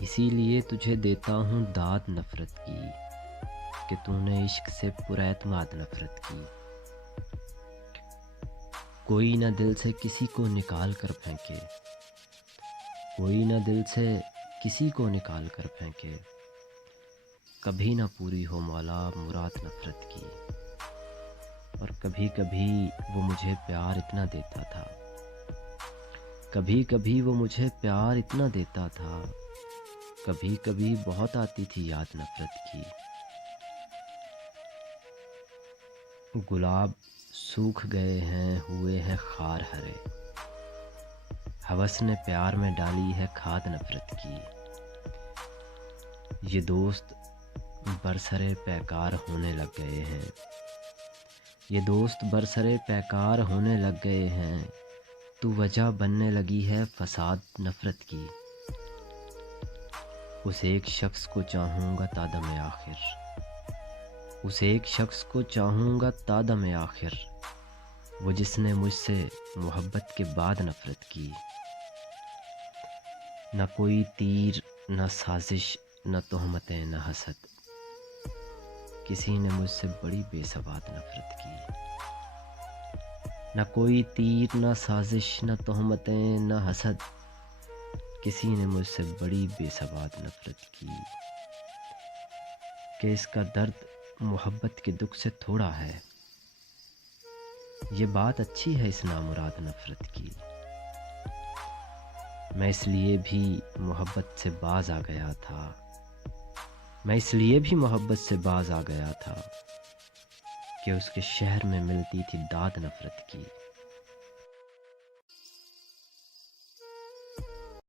اسی لیے تجھے دیتا ہوں داد نفرت کی کہ تو نے عشق سے پراعتماد نفرت کی۔ کوئی نہ دل سے کسی کو نکال کر پھینکے، کوئی نہ دل سے کسی کو نکال کر پھینکے، کبھی نہ پوری ہو مولا مراد نفرت کی۔ اور کبھی کبھی وہ مجھے پیار اتنا دیتا تھا، کبھی کبھی وہ مجھے پیار اتنا دیتا تھا، کبھی کبھی بہت آتی تھی یاد نفرت کی۔ گلاب سوکھ گئے ہیں، ہوئے ہیں خار ہرے، ہوس نے پیار میں ڈالی ہے کھاد نفرت کی۔ یہ دوست برسرے پیکار ہونے لگ گئے ہیں، یہ دوست برسرے پیکار ہونے لگ گئے ہیں، تو وجہ بننے لگی ہے فساد نفرت کی۔ اس ایک شخص کو چاہوں گا تا دم آخر، اس ایک شخص کو چاہوں گا تا دم آخر، وہ جس نے مجھ سے محبت کے بعد نفرت کی۔ نہ کوئی تیر نہ سازش نہ تہمتیں نہ حسد، کسی نے مجھ سے بڑی بے ثبات نفرت کی۔ نہ کوئی تیر نہ سازش نہ تہمتیں نہ حسد، کسی نے مجھ سے بڑی بے ثبات نفرت کی۔ کہ اس کا درد محبت کے دکھ سے تھوڑا ہے، یہ بات اچھی ہے اس نامراد نفرت کی۔ میں اس لیے بھی محبت سے باز آ گیا تھا، میں اس لیے بھی محبت سے باز آ گیا تھا کہ اس کے شہر میں ملتی تھی داد نفرت کی۔